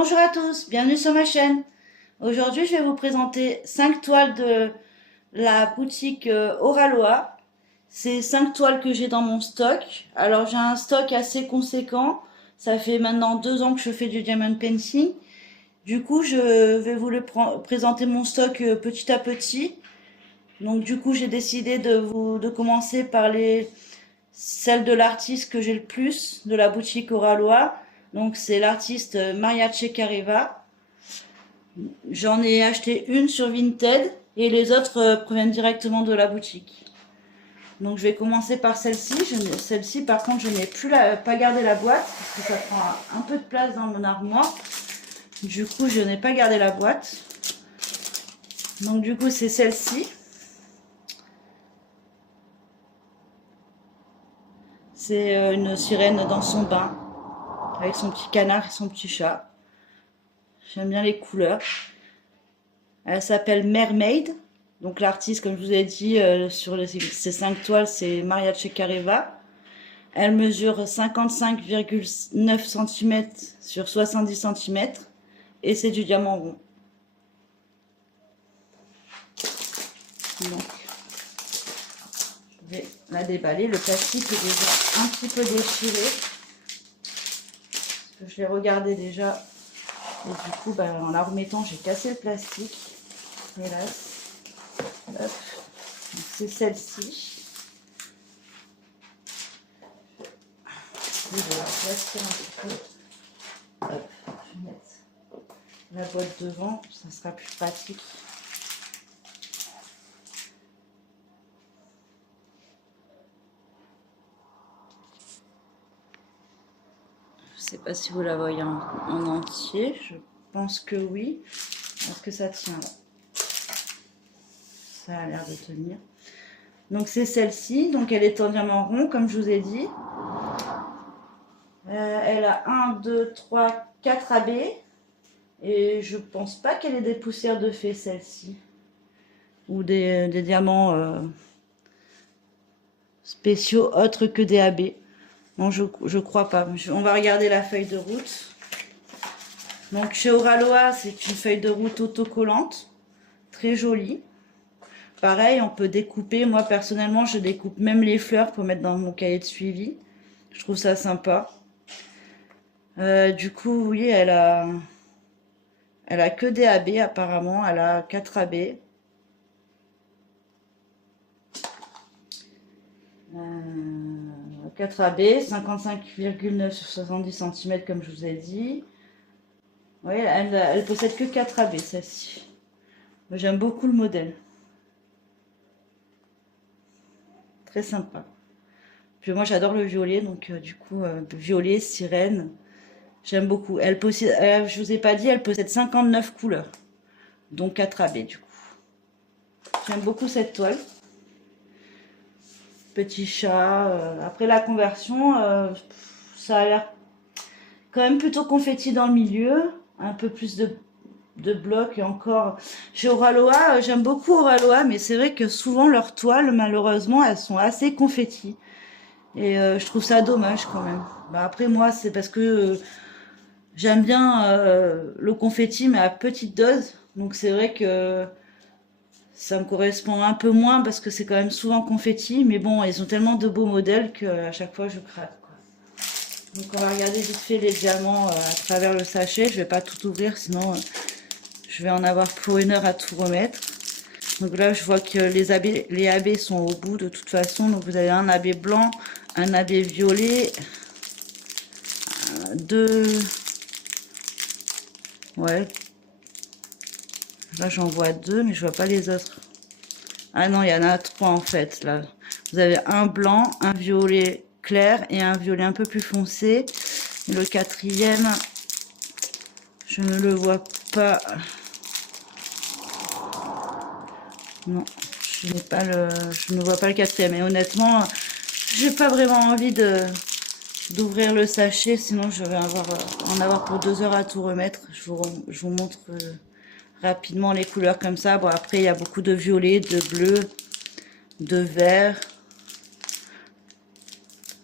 Bonjour à tous, bienvenue sur ma chaîne. Aujourd'hui, je vais vous présenter 5 toiles de la boutique Oraloa. C'est 5 toiles que j'ai dans mon stock. Alors, j'ai un stock assez conséquent. Ça fait maintenant 2 ans que je fais du diamond painting. Du coup, je vais vous présenter mon stock petit à petit. Donc, du coup, j'ai décidé de commencer par celle de l'artiste que j'ai le plus de la boutique Oraloa. Donc, c'est l'artiste Maria Ceccareva. J'en ai acheté une sur Vinted et les autres proviennent directement de la boutique. Donc je vais commencer par celle-ci. Celle-ci par contre je n'ai pas gardé la boîte parce que ça prend un peu de place dans mon armoire. Du coup je n'ai pas gardé la boîte. Donc du coup c'est celle-ci. C'est une sirène dans son bain avec son petit canard et son petit chat. J'aime bien les couleurs. Elle s'appelle Mermaid. Donc l'artiste, comme je vous ai dit, sur ces 5 toiles, c'est Maria Ceccareva. Elle mesure 55,9 cm sur 70 cm et c'est du diamant rond. Donc, je vais la déballer. Le plastique est déjà un petit peu déchiré. Parce que je l'ai regardé déjà. Et du coup, en la remettant, j'ai cassé le plastique. Hélas. C'est celle-ci. Je vais la placer un petit peu. Hop, je vais mettre la boîte devant, ça sera plus pratique. Je sais pas si vous la voyez en entier, je pense que oui. Est-ce que ça tient là? Ça a l'air de tenir. Donc c'est celle-ci, donc elle est en diamant rond comme je vous ai dit. Elle a 1, 2, 3, 4 AB. Et je pense pas qu'elle ait des poussières de fée celle-ci. Ou des diamants spéciaux autres que des AB. Non, je crois pas. On va regarder la feuille de route. Donc chez Oraloa, c'est une feuille de route autocollante. Très jolie. Pareil, on peut découper. Moi, personnellement, je découpe même les fleurs pour mettre dans mon cahier de suivi. Je trouve ça sympa. Du coup, oui, elle a que des AB apparemment. Elle a 4 AB. 4 AB, 55,9 sur 70 cm comme je vous ai dit. Oui, elle possède que 4 AB celle-ci. J'aime beaucoup le modèle. Très sympa. Puis moi j'adore le violet, donc du coup violet, sirène, j'aime beaucoup. Elle possède, je vous ai pas dit, elle possède 59 couleurs, donc 4 AB du coup. J'aime beaucoup cette toile. Petit chat. Après la conversion, ça a l'air quand même plutôt confetti dans le milieu, un peu plus de blocs et encore. Chez Oraloa, j'aime beaucoup Oraloa, mais c'est vrai que souvent leurs toiles, malheureusement, elles sont assez confetti. Et je trouve ça dommage quand même. Après moi, c'est parce que j'aime bien le confetti, mais à petite dose. Donc c'est vrai que ça me correspond un peu moins parce que c'est quand même souvent confetti. Mais bon, ils ont tellement de beaux modèles qu'à chaque fois, je craque, quoi. Donc on va regarder vite fait les diamants à travers le sachet. Je vais pas tout ouvrir, sinon je vais en avoir pour 1 heure à tout remettre. Donc là, je vois que les AB sont au bout de toute façon. Donc vous avez un AB blanc, un AB violet, 2... Ouais. Là, j'en vois 2, mais je vois pas les autres. Ah non, il y en a 3 en fait, là. Vous avez un blanc, un violet clair et un violet un peu plus foncé. Et le 4e, je ne le vois pas. Non, je ne vois pas le 4e. Et honnêtement, j'ai pas vraiment envie d'ouvrir le sachet, sinon je vais en avoir pour 2 heures à tout remettre. Je vous montre rapidement les couleurs comme ça. Bon, après, il y a beaucoup de violet, de bleu, de vert.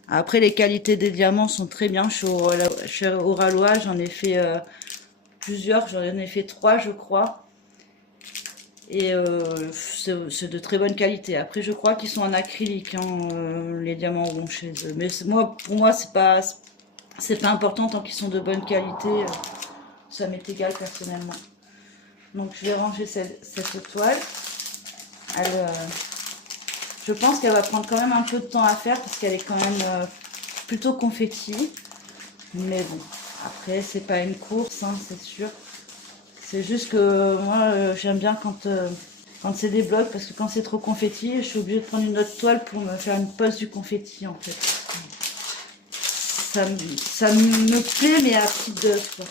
Après, les qualités des diamants sont très bien chez Oraloa. J'en ai fait plusieurs, j'en ai fait 3 je crois. Et c'est de très bonne qualité. Après je crois qu'ils sont en acrylique, hein, les diamants ronds chez eux. Mais pour moi c'est pas important tant qu'ils sont de bonne qualité. Ça m'est égal personnellement. Donc je vais ranger cette toile. Je pense qu'elle va prendre quand même un peu de temps à faire parce qu'elle est quand même plutôt confetti. Mais bon, après c'est pas une course, hein, c'est sûr. C'est juste que moi j'aime bien quand c'est des blocs parce que quand c'est trop confetti, je suis obligée de prendre une autre toile pour me faire une pose du confetti en fait. Ça me plaît mais à petite dose quoi.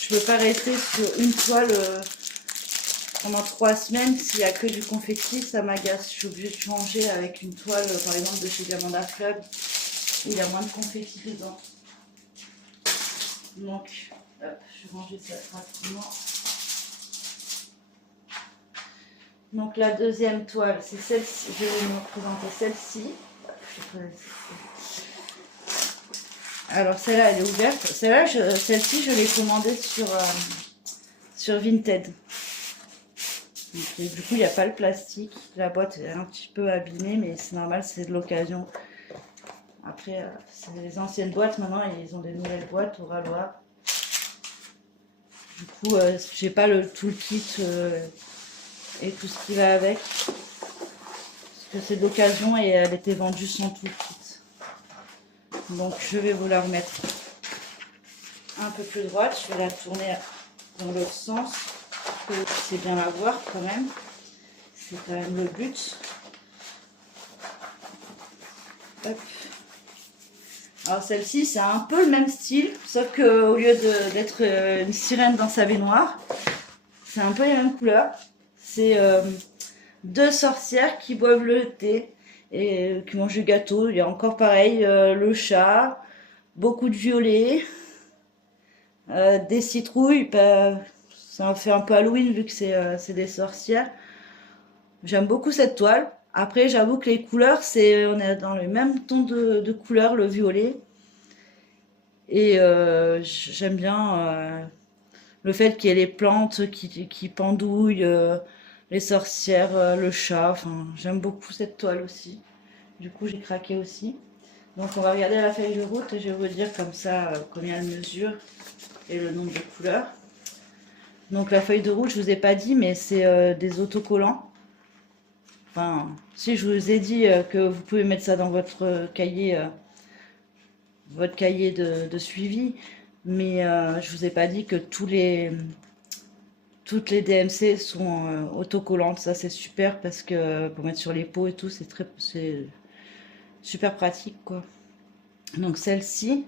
Je peux pas rester sur une toile pendant 3 semaines s'il n'y a que du confetti, ça m'agace. Je suis obligée de changer avec une toile par exemple de chez Diamanda Club où il y a moins de confetti dedans. Donc hop, je vais ranger ça rapidement. Donc la deuxième toile, c'est celle-ci. Je vais vous présenter celle-ci. Alors celle-là, elle est ouverte. Celle-ci, je l'ai commandée sur Vinted. Et du coup, il n'y a pas le plastique. La boîte est un petit peu abîmée, mais c'est normal, c'est de l'occasion. Après, c'est les anciennes boîtes. Maintenant, ils ont des nouvelles boîtes au râloir. Du coup, j'ai pas tout le kit et tout ce qui va avec. Parce que c'est d'occasion et elle était vendue sans tout le kit. Donc, je vais vous la remettre un peu plus droite. Je vais la tourner dans l'autre sens. Pour que vous puissiez bien la voir quand même. C'est quand même le but. Hop. Alors celle-ci, c'est un peu le même style, sauf qu'au lieu d'être une sirène dans sa baignoire, c'est un peu les mêmes couleurs. C'est 2 sorcières qui boivent le thé et qui mangent du gâteau. Il y a encore pareil, le chat, beaucoup de violet, des citrouilles. Ça fait un peu Halloween vu que c'est des sorcières. J'aime beaucoup cette toile. Après, j'avoue que les couleurs, on est dans le même ton de couleur, le violet. Et j'aime bien le fait qu'il y ait les plantes qui pendouillent, les sorcières, le chat. Enfin, j'aime beaucoup cette toile aussi. Du coup, j'ai craqué aussi. Donc, on va regarder la feuille de route et je vais vous dire comme ça combien elle mesure et le nombre de couleurs. Donc, la feuille de route, je vous ai pas dit, mais c'est des autocollants. Enfin, si je vous ai dit que vous pouvez mettre ça dans votre cahier de suivi, mais je vous ai pas dit que toutes les DMC sont autocollantes. Ça c'est super parce que pour mettre sur les peaux et tout, c'est super pratique quoi. Donc celle-ci,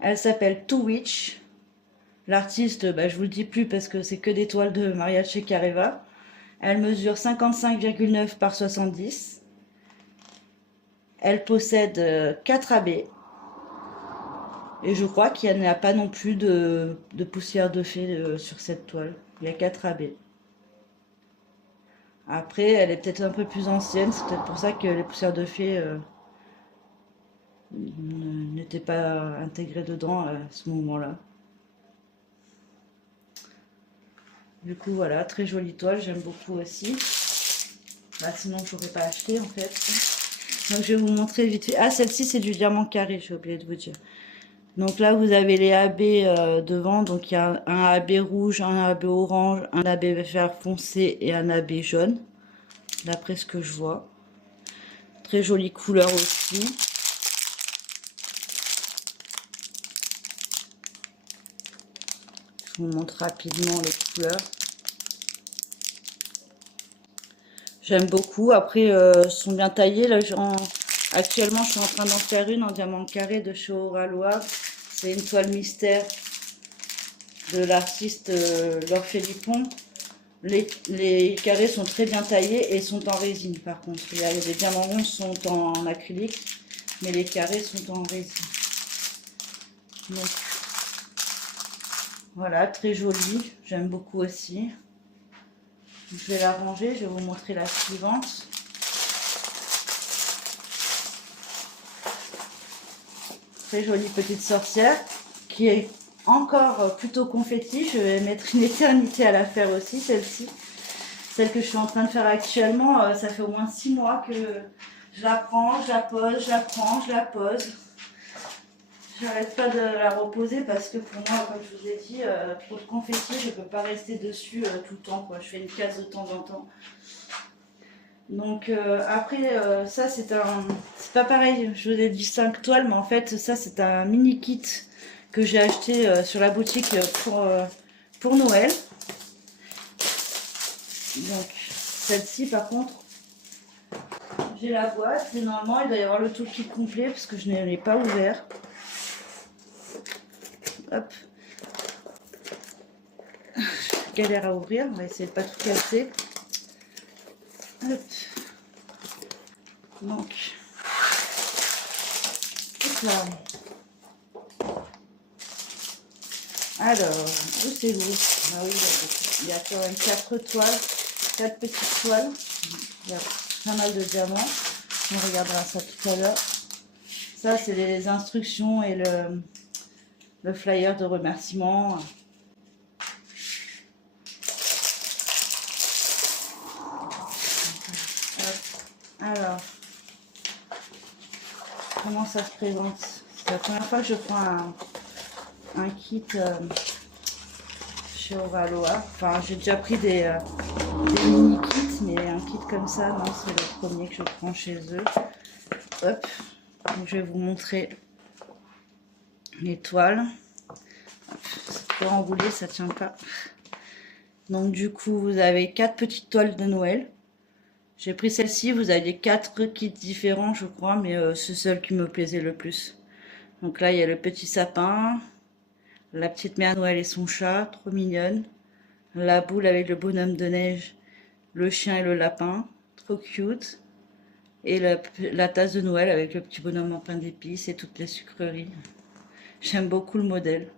elle s'appelle To Witch. L'artiste, je vous le dis plus parce que c'est que des toiles de Maria Checareva. Elle mesure 55,9 par 70. Elle possède 4 AB. Et je crois qu'il n'y a pas non plus de poussière de fée sur cette toile. Il y a 4 AB. Après, elle est peut-être un peu plus ancienne. C'est peut-être pour ça que les poussières de fée n'étaient pas intégrées dedans à ce moment-là. Du coup, voilà, très jolie toile, j'aime beaucoup aussi. Sinon, je n'aurais pas acheté en fait. Donc, je vais vous montrer vite fait. Ah, celle-ci, c'est du diamant carré, j'ai oublié de vous dire. Donc là, vous avez les AB devant. Donc, il y a un AB rouge, un AB orange, un AB vert foncé et un AB jaune. D'après ce que je vois. Très jolie couleur aussi. Je vous montre rapidement les couleurs. J'aime beaucoup. Après, sont bien taillées. Là, actuellement, je suis en train d'en faire une en diamant carré de chez Oralois. C'est une toile mystère de l'artiste Laure Philippon. Les carrés sont très bien taillés et sont en résine par contre. Les diamants ronds sont en acrylique, mais les carrés sont en résine. Donc, voilà, très jolie. J'aime beaucoup aussi. Je vais la ranger, je vais vous montrer la suivante. Très jolie petite sorcière qui est encore plutôt confetti. Je vais mettre une éternité à la faire aussi, celle-ci. Celle que je suis en train de faire actuellement, ça fait au moins 6 mois que je la prends, je la pose, je la prends, je la pose. J'arrête pas de la reposer parce que pour moi, comme je vous ai dit, trop de confetti, je peux pas rester dessus tout le temps, quoi. Je fais une case de temps en temps. Donc après, ça c'est pas pareil, je vous ai dit 5 toiles, mais en fait ça c'est un mini kit que j'ai acheté sur la boutique pour Noël. Donc celle-ci par contre, j'ai la boîte et normalement il doit y avoir le tout kit complet parce que je ne l'ai pas ouvert. Hop. Je galère à ouvrir, on va essayer de pas tout casser. Hop. Donc, hop là. Alors, où c'est lourd? Ah oui, il y a quand même 4 toiles, 4 petites toiles. Il y a pas mal de diamants. On regardera ça tout à l'heure. Ça, c'est les instructions et le flyer de remerciement. Alors, comment ça se présente? C'est la première fois que je prends un kit chez Oraloa. Enfin, j'ai déjà pris des mini-kits, mais un kit comme ça, non, c'est le premier que je prends chez eux. Hop, donc je vais vous montrer les toiles. C'est trop enroulé, ça tient pas. Donc du coup, vous avez 4 petites toiles de Noël. J'ai pris celle-ci, vous avez 4 kits différents, je crois, mais c'est celle qui me plaisait le plus. Donc là, il y a le petit sapin, la petite mère Noël et son chat, trop mignonne. La boule avec le bonhomme de neige, le chien et le lapin, trop cute. Et la tasse de Noël avec le petit bonhomme en pain d'épices et toutes les sucreries. J'aime beaucoup le modèle.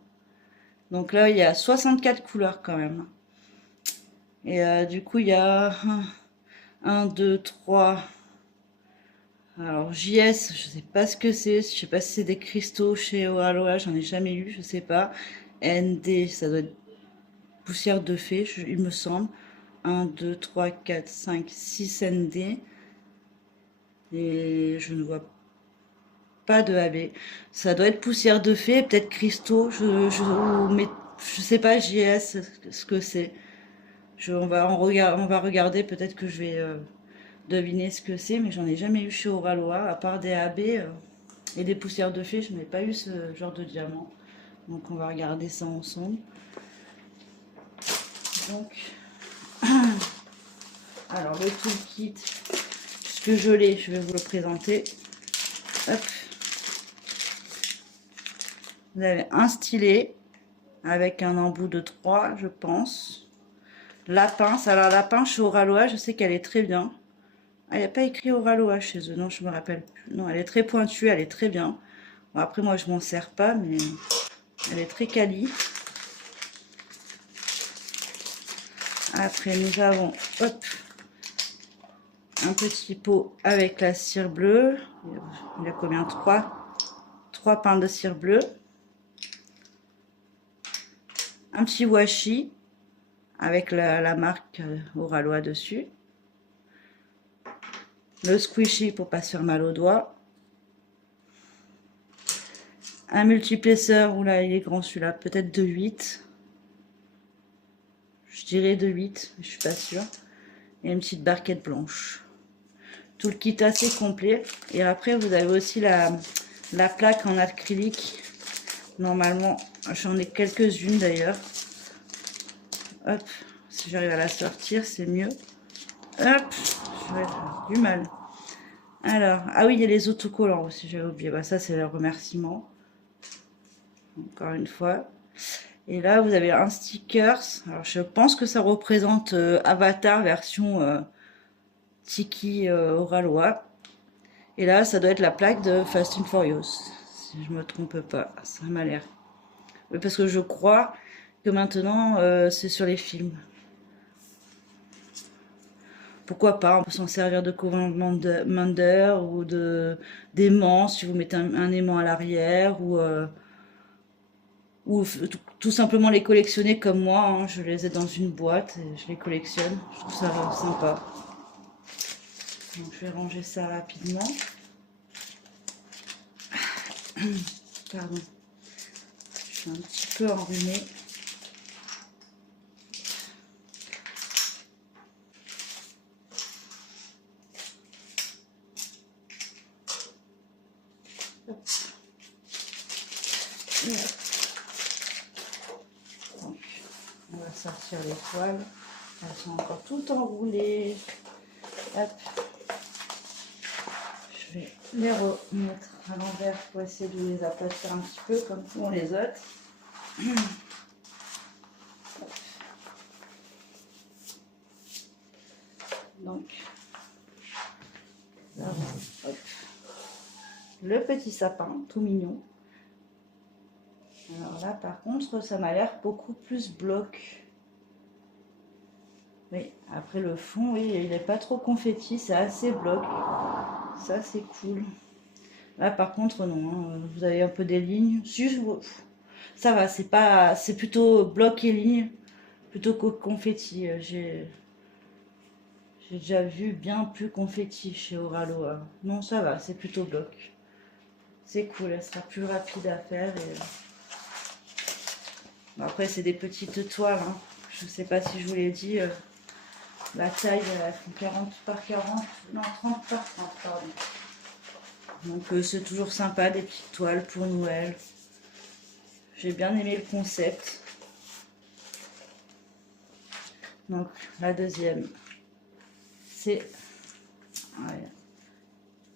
Donc là, il y a 64 couleurs quand même. Et du coup, il y a 1, 2, 3. Alors JS, je sais pas ce que c'est. Je sais pas si c'est des cristaux chez Aloha, j'en ai jamais eu, je sais pas. ND, ça doit être poussière de fée, il me semble. 1, 2, 3, 4, 5, 6 ND. Et je ne vois pas de AB. Ça doit être poussière de fée, peut-être cristaux. Je sais pas JS ce que c'est. On va regarder, peut-être que je vais deviner ce que c'est, mais j'en ai jamais eu chez Oraloa, à part des AB et des poussières de fée, je n'ai pas eu ce genre de diamant. Donc on va regarder ça ensemble. Donc, alors le toolkit, puisque je l'ai, je vais vous le présenter. Hop. Vous avez un stylet avec un embout de 3, je pense. La pince, alors la pince chez Oraloa, je sais qu'elle est très bien. Ah, il n'y a pas écrit Oraloa chez eux, non, je me rappelle plus. Non, elle est très pointue, elle est très bien. Bon, après, moi, je m'en sers pas, mais elle est très quali. Après, nous avons, hop, un petit pot avec la cire bleue. Il y a combien? 3 pains de cire bleue. Un petit washi avec la marque Oraloa dessus. Le squishy pour pas se faire mal aux doigts. Un multiplesseur, oula, il est grand celui-là, peut-être de 8. Je dirais de 8, mais je suis pas sûre. Et une petite barquette blanche. Tout le kit assez complet. Et après, vous avez aussi la plaque en acrylique. Normalement, j'en ai quelques-unes d'ailleurs. Hop, si j'arrive à la sortir, c'est mieux. Hop, je vais avoir du mal. Alors, ah oui, il y a les autocollants aussi, j'avais oublié. Bah, ça, c'est le remerciement. Encore une fois. Et là, vous avez un stickers. Alors, je pense que ça représente Avatar version Tiki Oraloa. Et là, ça doit être la plaque de Fast and Furious. Si je me trompe pas, ça m'a l'air. Oui, parce que je crois que maintenant, c'est sur les films. Pourquoi pas, on peut s'en servir de Commander ou d'aimant si vous mettez un aimant à l'arrière ou ou tout simplement les collectionner comme moi, hein. Je les ai dans une boîte et je les collectionne. Je trouve ça sympa. Donc je vais ranger ça rapidement. Pardon. Je suis un petit peu enrhumée. Donc, on va sortir les toiles. Elles sont encore toutes enroulées. Hop. Je vais les remettre à l'envers pour essayer de les aplatir un petit peu comme font les autres. Donc, là, hop, le petit sapin, tout mignon. Alors là, par contre, ça m'a l'air beaucoup plus bloc. Oui, après le fond, oui, il n'est pas trop confetti, c'est assez bloc. Ça, c'est cool. Là, par contre, non, hein, vous avez un peu des lignes. Si, ça va, c'est plutôt bloc et ligne, plutôt que confetti. J'ai déjà vu bien plus confetti chez Oralo. Non, ça va, c'est plutôt bloc. C'est cool, elle sera plus rapide à faire. Et... Bon, après, c'est des petites toiles. Hein. Je ne sais pas si je vous l'ai dit. La taille, elles font 40 par 40. Non, 30 par 30, pardon. Donc, c'est toujours sympa, des petites toiles pour Noël. J'ai bien aimé le concept. Donc, la deuxième, c'est... Ouais. Un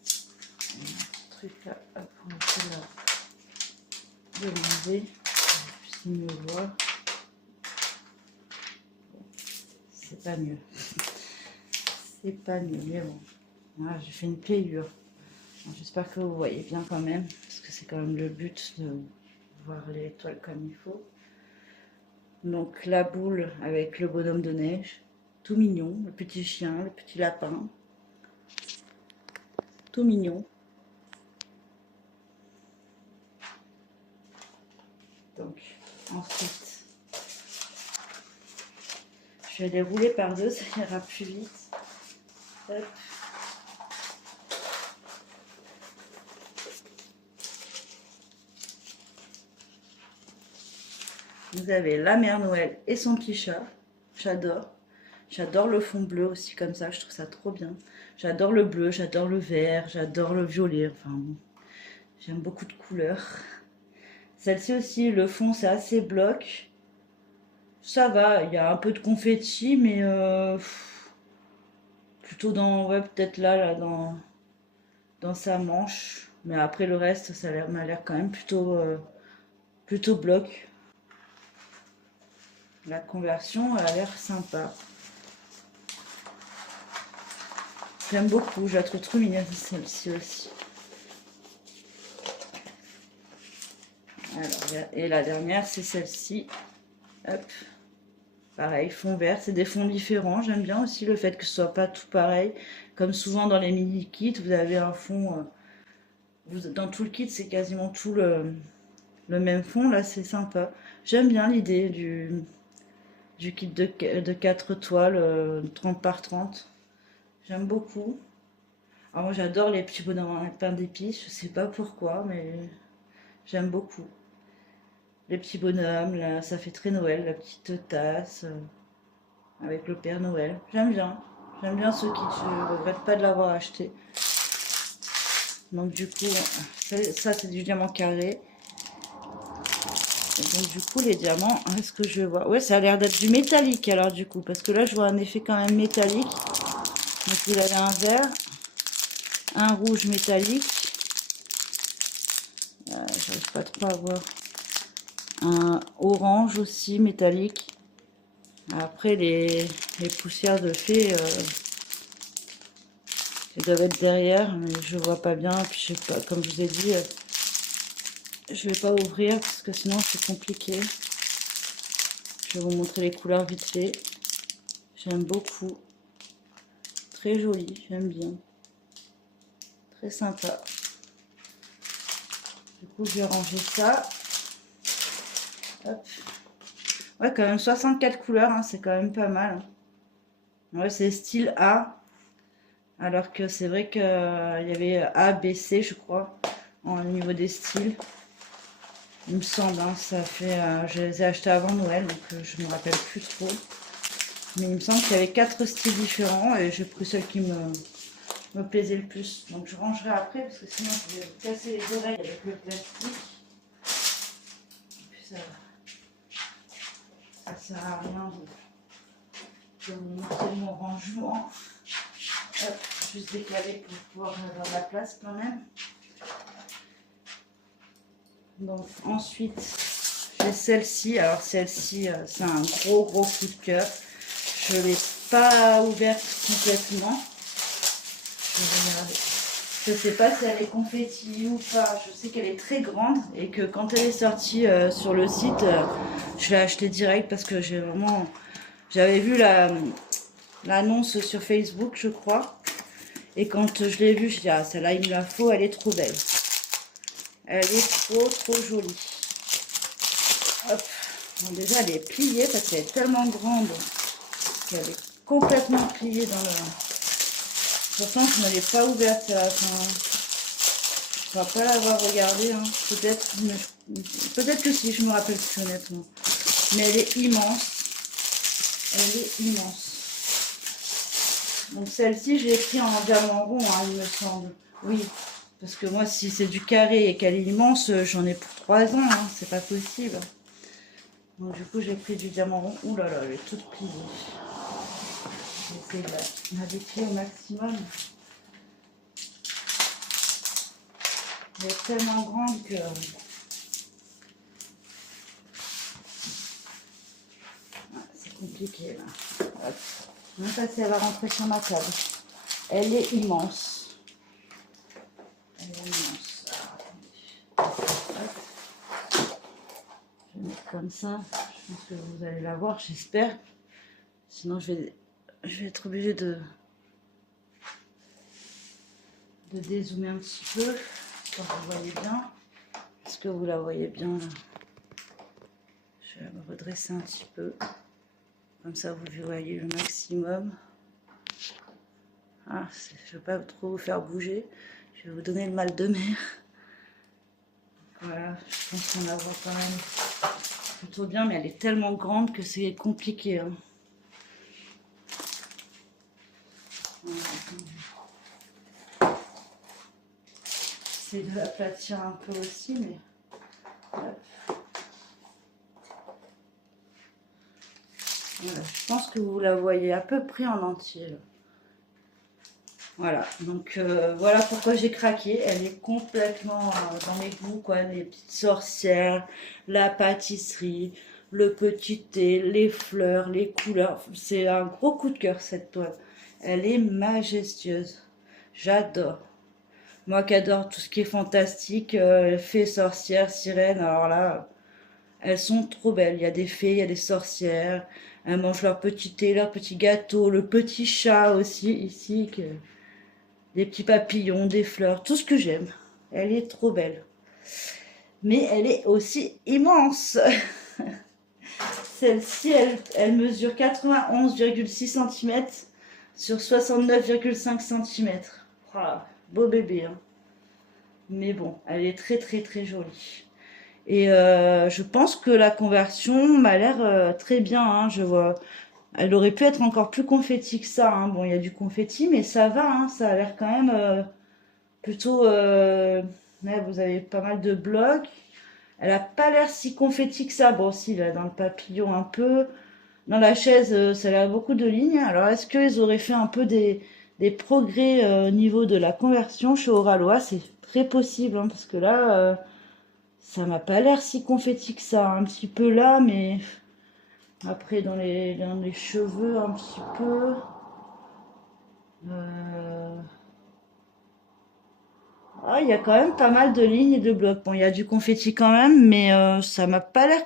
petit truc là, hop, on va essayer de l'enlever. Puisse mieux voir. C'est pas mieux. C'est pas mieux, mais bon. Voilà, j'ai fait une pliure. J'espère que vous voyez bien quand même, parce que c'est quand même le but de voir les toiles comme il faut. Donc la boule avec le bonhomme de neige, tout mignon, le petit chien, le petit lapin, tout mignon. Donc ensuite, je vais les rouler par deux, ça ira plus vite. Hop. Vous avez la mère Noël et son petit chat. J'adore. J'adore le fond bleu aussi comme ça, je trouve ça trop bien. J'adore le bleu, j'adore le vert, j'adore le violet. Enfin, j'aime beaucoup de couleurs. Celle-ci aussi, le fond c'est assez bloc. Ça va, il y a un peu de confetti, mais plutôt dans, ouais, peut-être là, dans sa manche. Mais après le reste, ça m'a l'air quand même plutôt bloc. La conversion, elle a l'air sympa. J'aime beaucoup, je la trouve trop mignonne celle-ci aussi. Alors, et la dernière, c'est celle-ci. Hop. Pareil, fond vert, c'est des fonds différents. J'aime bien aussi le fait que ce soit pas tout pareil. Comme souvent dans les mini kits, vous avez un fond. Dans tout le kit, c'est quasiment tout le même fond. Là, c'est sympa. J'aime bien l'idée du kit de 4 toiles, 30 par 30. J'aime beaucoup. Alors, moi, j'adore les petits bonhommes avec pain d'épices. Je sais pas pourquoi, mais j'aime beaucoup. Les petits bonhommes, là, ça fait très Noël, la petite tasse avec le Père Noël. J'aime bien. J'aime bien ce kit, je ne regrette pas de l'avoir acheté. Donc du coup, ça c'est du diamant carré. Et donc du coup, les diamants, est-ce que je vais voir? Ouais, ça a l'air d'être du métallique alors du coup, parce que là je vois un effet quand même métallique. Donc vous avez un vert, un rouge métallique. J'arrive pas trop à voir. Un orange aussi métallique. Après les poussières de fée, elles doivent être derrière, mais je vois pas bien. Puis je sais pas, comme je vous ai dit, je vais pas ouvrir parce que sinon c'est compliqué. Je vais vous montrer les couleurs vite fait. J'aime beaucoup. Très joli, j'aime bien. Très sympa. Du coup, je vais ranger ça. Hop. Ouais, quand même 64 couleurs, hein, c'est quand même pas mal. Ouais, c'est style A. Alors que c'est vrai qu'il y avait A, B, C, je crois, au niveau des styles. Il me semble, hein, ça fait. Je les ai achetés avant Noël, donc je me rappelle plus trop. Mais il me semble qu'il y avait 4 styles différents et j'ai pris celle qui me plaisait le plus. Donc je rangerai après parce que sinon je vais casser les oreilles avec le plastique. Et puis ça sert à rien de vous montrer mon rangement. Hop, juste décaler pour pouvoir avoir la place quand même. Donc ensuite j'ai celle-ci. Alors celle-ci c'est un gros coup de cœur. Je ne l'ai pas ouverte complètement. Je vais regarder. Je sais pas si elle est confetti ou pas. Je sais qu'elle est très grande et que quand elle est sortie sur le site, je l'ai achetée direct parce que j'avais vu l'annonce sur Facebook, je crois. Et quand je l'ai vue, je dis ah celle-là il me la faut, elle est trop belle. Elle est trop jolie. Hop. Bon, déjà elle est pliée parce qu'elle est tellement grande qu'elle est complètement pliée dans le. Pourtant je ne l'ai pas ouverte. Je ne vais pas l'avoir regardée. Hein. Peut-être que si, je me rappelle plus honnêtement. Mais elle est immense. Elle est immense. Donc celle-ci, je l'ai pris en diamant rond, hein, il me semble. Oui, parce que moi, si c'est du carré et qu'elle est immense, j'en ai pour 3 ans. Hein, c'est pas possible. Donc du coup, j'ai pris du diamant rond. Ouh là là, elle est toute pliée. J'essaie de la déplier au maximum. Elle est tellement grande que... c'est compliqué là. Hop. Je ne sais pas si elle va rentrer sur ma table. Elle est immense. Elle est immense. Je vais mettre comme ça. Je pense que vous allez la voir, j'espère. Sinon, je vais être obligée de dézoomer un petit peu. Quand vous voyez bien. Est-ce que vous la voyez bien là? Je vais me redresser un petit peu. Comme ça, vous voyez le maximum. Ah, je ne vais pas trop vous faire bouger. Je vais vous donner le mal de mer. Voilà, je pense qu'on la voit quand même plutôt bien, mais elle est tellement grande que c'est compliqué. Hein. Voilà. C'est de l'aplatir un peu aussi, mais... Hop. Voilà, je pense que vous la voyez à peu près en entier. Là. Voilà, donc voilà pourquoi j'ai craqué. Elle est complètement dans mes goûts, quoi. Les petites sorcières, la pâtisserie, le petit thé, les fleurs, les couleurs. C'est un gros coup de cœur cette toile. Elle est majestueuse. J'adore. Moi qui adore tout ce qui est fantastique, fées, sorcières, sirènes, alors là, elles sont trop belles. Il y a des fées, il y a des sorcières. Elles mangent leur petit thé, leur petit gâteau, le petit chat aussi ici. Des petits papillons, des fleurs, tout ce que j'aime. Elle est trop belle. Mais elle est aussi immense. Celle-ci, elle mesure 91,6 cm sur 69,5 cm. Voilà, beau bébé. Hein. Mais bon, elle est très jolie. Et je pense que la conversion m'a l'air très bien. Hein. Je vois... Elle aurait pu être encore plus confetti que ça. Hein. Bon, il y a du confetti, mais ça va. Hein. Ça a l'air quand même plutôt... ouais, vous avez pas mal de blocs. Elle a pas l'air si confetti que ça. Bon, si, là, dans le papillon un peu. Dans la chaise, ça a l'air beaucoup de lignes. Alors, est-ce qu'ils auraient fait un peu des progrès au niveau de la conversion chez Oralois? C'est très possible, hein, parce que là, ça m'a pas l'air si confetti que ça. Un petit peu là, mais... Après, dans les cheveux, un petit peu. Ah, il y a quand même pas mal de lignes et de blocs. Bon, il y a du confetti quand même, mais ça m'a pas l'air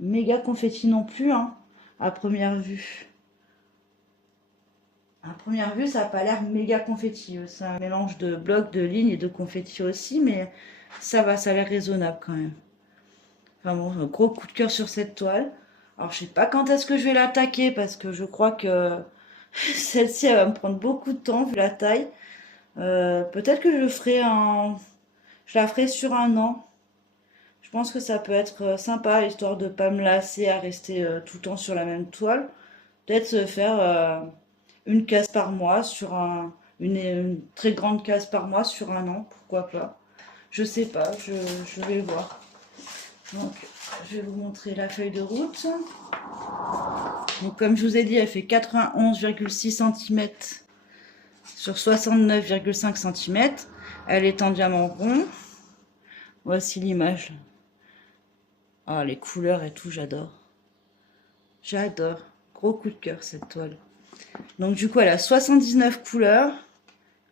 méga confetti non plus, hein, à première vue. À première vue, ça n'a pas l'air méga confetti. C'est un mélange de blocs, de lignes et de confetti aussi, mais ça va, ça a l'air raisonnable quand même. Enfin bon, un gros coup de cœur sur cette toile. Alors je sais pas quand est-ce que je vais l'attaquer parce que je crois que celle-ci elle va me prendre beaucoup de temps vu la taille. Peut-être que je la ferai sur un an. Je pense que ça peut être sympa histoire de pas me lasser à rester tout le temps sur la même toile. Peut-être se faire une case par mois une très grande case par mois sur un an, pourquoi pas. Je sais pas, je vais voir. Donc, je vais vous montrer la feuille de route. Donc, comme je vous ai dit, elle fait 91,6 cm sur 69,5 cm. Elle est en diamant rond. Voici l'image. Ah, les couleurs et tout, j'adore. J'adore. Gros coup de cœur, cette toile. Donc, du coup, elle a 79 couleurs.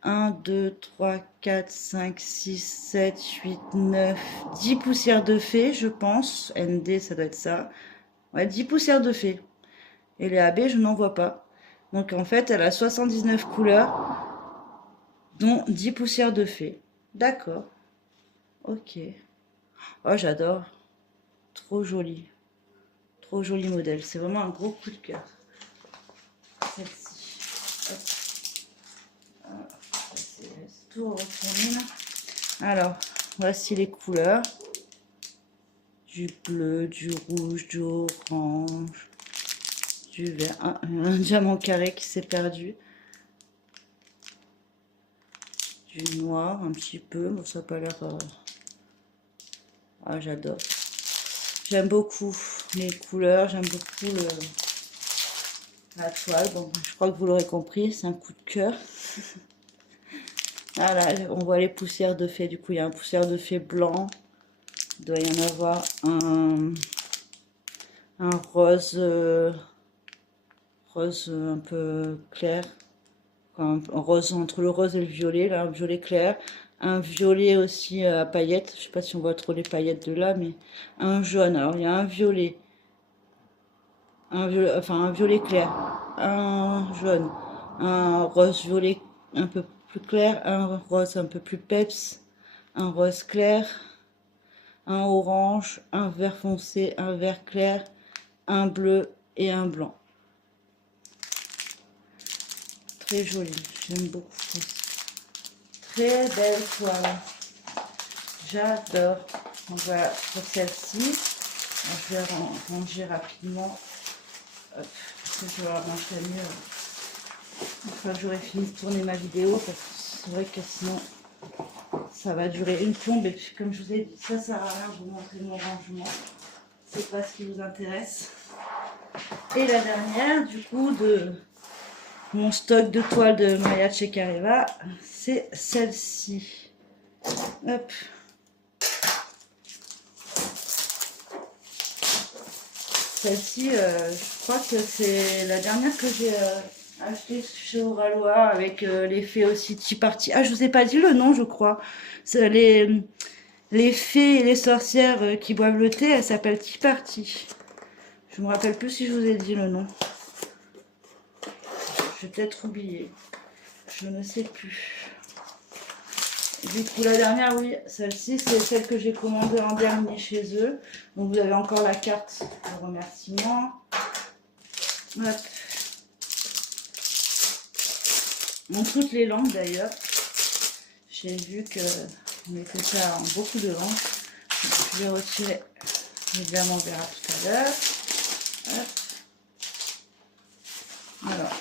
1, 2, 3, 4, 5, 6, 7, 8, 9, 10 poussières de fée, je pense. ND, ça doit être ça. Ouais, 10 poussières de fée. Et les AB, je n'en vois pas. Donc en fait, elle a 79 couleurs, dont 10 poussières de fée. D'accord. Ok. Oh, j'adore. Trop joli. Trop joli modèle. C'est vraiment un gros coup de cœur. Celle-ci. C'est tout retourné là. Alors, voici les couleurs. Du bleu, du rouge, du orange, du vert. Ah, un diamant carré qui s'est perdu. Du noir un petit peu. Bon, ça n'a pas l'air... Ah, j'adore. J'aime beaucoup les couleurs, j'aime beaucoup la toile. Bon, je crois que vous l'aurez compris, c'est un coup de cœur. Ah là, on voit les poussières de fée. Du coup, il y a un poussière de fée blanc. Il doit y en avoir un rose, rose un peu clair. Un rose entre le rose et le violet, là, un violet clair. Un violet aussi à paillettes. Je sais pas si on voit trop les paillettes de là, mais un jaune. Alors, il y a un violet. Un violet clair, un jaune, un rose violet un peu plus clair, un rose un peu plus peps, un rose clair, un orange, un vert foncé, un vert clair, un bleu et un blanc. Très joli, j'aime beaucoup. Très belle toile. J'adore. Donc voilà pour celle-ci. Je vais ranger rapidement. Hop, je vais ranger mieux. Une fois que j'aurai fini de tourner ma vidéo, parce que c'est vrai que sinon ça va durer une plombe. Et puis comme je vous ai dit, ça sert à rien de vous montrer mon rangement. C'est pas ce qui vous intéresse. Et la dernière, du coup, de mon stock de toiles de Maya Chekareva, c'est celle-ci. Hop. Celle-ci, je crois que c'est la dernière que j'ai achetée chez Oralois avec les fées aussi Tea Party. Ah, je vous ai pas dit le nom, je crois. C'est les fées et les sorcières qui boivent le thé, elles s'appellent Tea Party. Je me rappelle plus si je vous ai dit le nom. Je vais peut-être oublier. Je ne sais plus. Du coup, la dernière, oui, celle-ci, c'est celle que j'ai commandée en dernier chez eux. Donc, vous avez encore la carte de remerciement. Hop. Dans toutes les langues, d'ailleurs. J'ai vu que on mettait ça en beaucoup de langues. Je vais retirer le diamant vert tout à l'heure. Alors,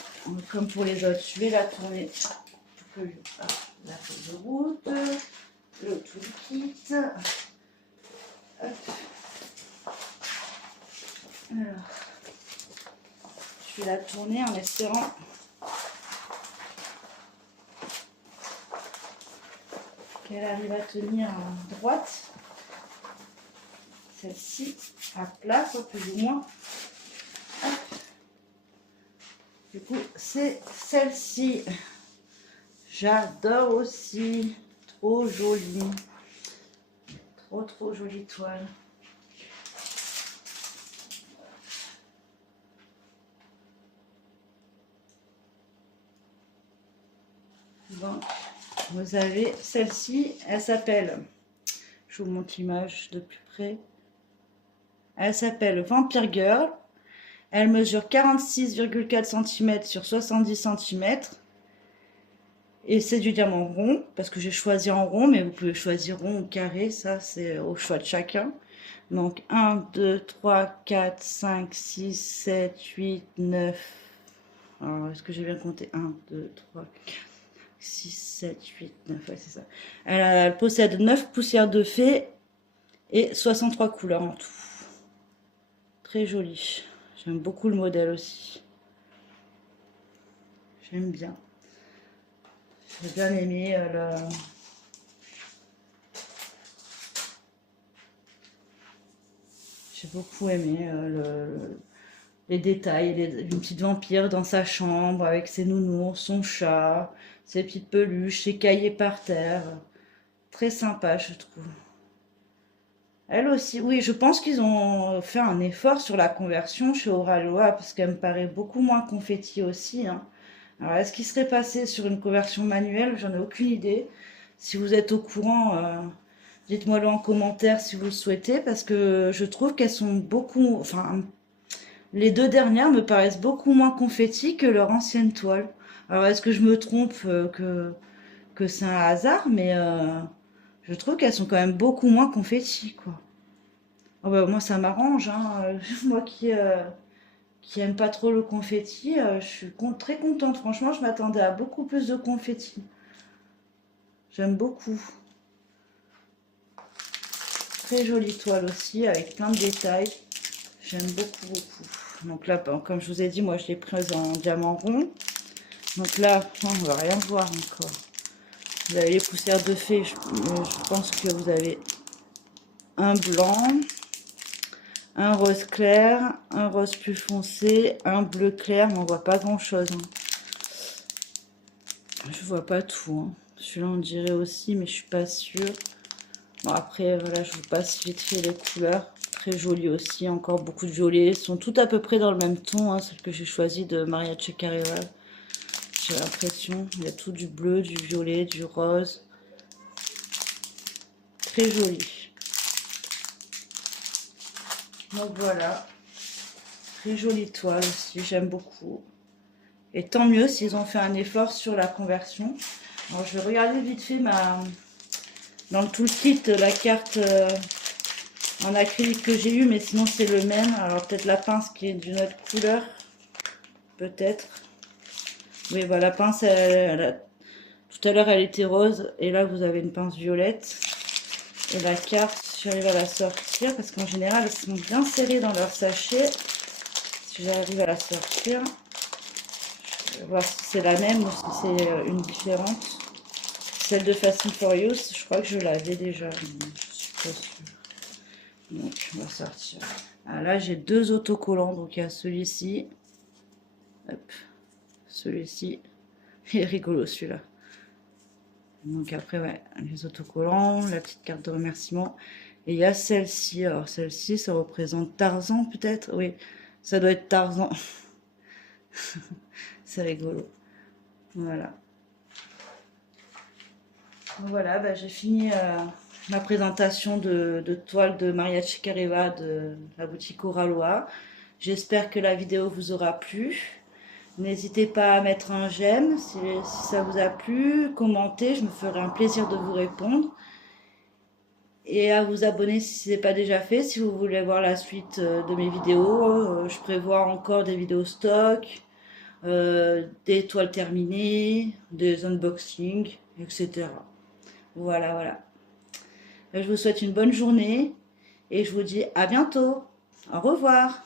comme pour les autres, je vais la tourner. La feuille de route, le toolkit. Hop. Alors, je vais la tourner en espérant qu'elle arrive à tenir en droite. Celle-ci à plat, quoi, plus ou moins. Hop. Du coup, c'est celle-ci. J'adore aussi. Trop jolie. Trop jolie toile. Donc, vous avez celle-ci. Elle s'appelle... Je vous montre l'image de plus près. Elle s'appelle Vampire Girl. Elle mesure 46,4 cm sur 70 cm. Et c'est du diamant rond, parce que j'ai choisi en rond, mais vous pouvez choisir rond ou carré, ça c'est au choix de chacun. Donc 1, 2, 3, 4, 5, 6, 7, 8, 9. Alors est-ce que j'ai bien compté? 1, 2, 3, 4, 6, 7, 8, 9, ouais c'est ça. Elle possède 9 poussières de fée et 63 couleurs en tout. Très jolie. J'aime beaucoup le modèle aussi. J'aime bien. J'ai bien aimé J'ai beaucoup aimé les détails, une petite vampire dans sa chambre avec ses nounours, son chat, ses petites peluches, ses cahiers par terre. Très sympa, je trouve. Elle aussi, oui, je pense qu'ils ont fait un effort sur la conversion chez Oraloa parce qu'elle me paraît beaucoup moins confetti aussi, hein. Alors, est-ce qu'il serait passé sur une conversion manuelle? J'en ai aucune idée. Si vous êtes au courant, dites-moi-le en commentaire si vous le souhaitez, parce que je trouve qu'elles sont beaucoup... Enfin, les deux dernières me paraissent beaucoup moins confetti que leur ancienne toile. Alors, est-ce que je me trompe que c'est un hasard? Mais je trouve qu'elles sont quand même beaucoup moins confetti, quoi. Oh bah, moi, ça m'arrange, hein. Moi qui aime pas trop le confetti, je suis très contente. Franchement, je m'attendais à beaucoup plus de confetti. J'aime beaucoup. Très jolie toile aussi, avec plein de détails. J'aime beaucoup, beaucoup. Donc là, comme je vous ai dit, moi je l'ai prise en diamant rond. Donc là, on va rien voir encore. Vous avez les poussières de fée. Je pense que vous avez un blanc, un rose clair, un rose plus foncé, un bleu clair, mais on voit pas grand chose, hein. Je vois pas tout, hein. Celui-là on dirait aussi, mais je suis pas sûre. Bon, après, voilà, je vous passe vite fait les couleurs. Très jolies aussi, encore beaucoup de violets. Elles sont toutes à peu près dans le même ton, hein, celles que j'ai choisies de Maria Ceccareva. J'ai l'impression, il y a tout du bleu, du violet, du rose. Très joli. Donc voilà, très jolie toile aussi, j'aime beaucoup. Et tant mieux s'ils ont fait un effort sur la conversion. Alors je vais regarder vite fait dans le toolkit la carte en acrylique que j'ai eu, mais sinon c'est le même. Alors peut-être la pince qui est d'une autre couleur, peut-être. Oui, voilà, la pince, tout à l'heure elle était rose, et là vous avez une pince violette. Et la carte, j'arrive à la sortir, parce qu'en général elles sont bien serrées dans leur sachet. Si j'arrive à la sortir, je vais voir si c'est la même ou si c'est une différente. Celle de Fashion for Use, je crois que je l'avais déjà, mais je suis pas sûre. Donc on va sortir. Ah, là j'ai deux autocollants, donc il y a celui-ci. Hop, celui-ci. Il est rigolo celui-là. Donc après, ouais, les autocollants, la petite carte de remerciement. Et il y a celle-ci. Alors celle-ci, ça représente Tarzan peut-être. Oui, ça doit être Tarzan. C'est rigolo. Voilà. Donc voilà, bah, j'ai fini ma présentation de toile de Maria Ceccareva de la boutique Oraloa. J'espère que la vidéo vous aura plu. N'hésitez pas à mettre un j'aime si ça vous a plu, commentez, je me ferai un plaisir de vous répondre. Et à vous abonner si ce n'est pas déjà fait, si vous voulez voir la suite de mes vidéos. Je prévois encore des vidéos stock, des toiles terminées, des unboxings, etc. Voilà, voilà. Je vous souhaite une bonne journée et je vous dis à bientôt. Au revoir.